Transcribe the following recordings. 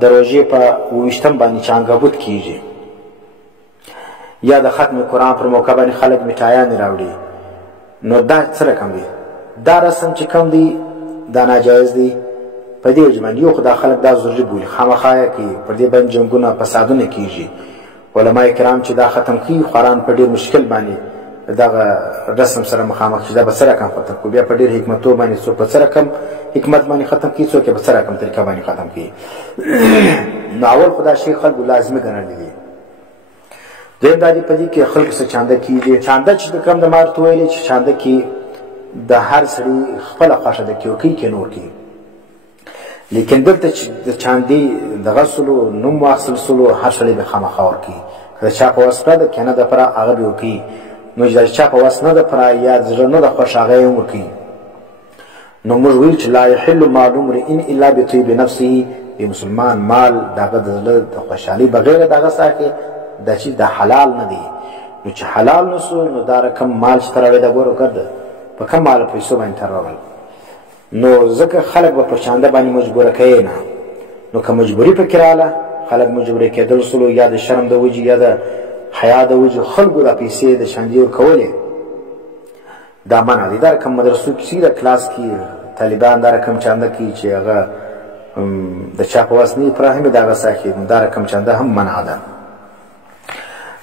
د روژې په 28 باندې چې عنکبوت کیږي یا د ختم قرآن پر موقع باندې خلک میټایانې راوړي، نو دا څه رقم دی؟ دا رسم چې کم دی دا ناجایز دی. په دې وجه باندې یو خو دا خلک دا ضروري بولي، خامخا یې کوي، پر دې باندې جنګونه فسادونه کیږي. علما کرام چې دا ختم کوي قرآن په ډېر مشکل باندې دغه رسم سره مخامخ چې دا به څه رقم ختم کړو، بیا په ډېر حکمتو باندې څوک په څه رقم حکمت باندې ختم کوي، څوک یې په څه رقم طریقه باندې ختم کوي. نو اول خو دا شی خلکو لازمي ګڼلی دی. دویم دا دی په دې کې خلکو څه چانده کیږي. چانده چې د کم د ما ورته ویلې چې چانده کې د هر سړي خپله خوښه ده، کې کوي کې نور کوي. لیکن دلته چې د چاندې دغه سلو نوم واخیستل سلو هر سړی به خامخا ورکوي. که د چا په وس پره ده که نه ده پره هغه به وکوي. نو چې د چا په وس نه ده پره یا زړه نه ده خوښ هغه یې هم ورکوي. نو موږ ویل چې لا یحل مال امرئ الا بطیب نفسه، د مسلمان مال د هغه د زړه د خوشحالۍ بغیر د هغه ساکې دا چې د حلال نه دی. نو چې حلال نه سو نو دا رقم مال چې ته راوړې ده ګوره وکړ ده په کم مال پیسو باندې ته راوړل. نو ځکه خلک به پر چانده باندې مجبوره کوي نه. نو که مجبوري پکې راغله خلک مجبورې کېدل سلو یا د شرم د وجې یا د حیا د وجې خلکو دا پیسې د چاندې ورکولې دا منع دی. دا رقم مدرسو کې د کلاس کې طالبان دا رقم چانده کوي چې هغه د چا په وس نه پوره هم د هغه ساکي، نو دا رقم چانده هم منع ده.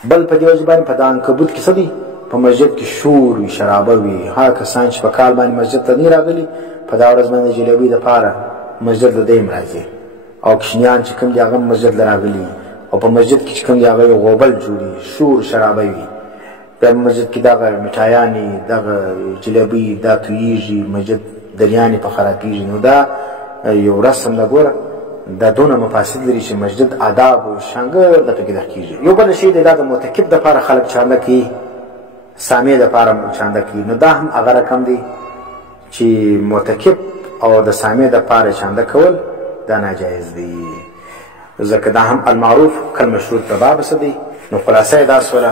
بل په دې وجه باندې په دا عنکبوت کې څه دي؟ په مسجد کې شور وي، شرابه وي. هغه کسان چې په کال باندې مسجد ته نه راغلي په دا ورځ باندې جلبۍ دپاره مسجد له دیم راځي، او کشنیان چې کوم دي هغه مسجد له راغلي، او په مسجد کې چې کوم دي هغه غوبل جوړي، شور شرابه وي. په مسجد کې دغه میټایانې دغه جلبۍ دا تویېږي، مسجد دریانې په خرابېږي. نو دا یو رسم ده ګوره، دا دونه مفاسد لري چې مسجد آداب او شانګر د پکې در کېږي. یو بل شی دی دا د معتکف دپاره خلک چانده کوي، سامع دپاره چانده کوي. نو دا هم هغه رقم دی چې معتکف او د سامع دپاره چانده کول دا ناجایز دی. ځکه دا هم المعروف کالمشروط په باب څه دی. نو خلاصه یې دا سوله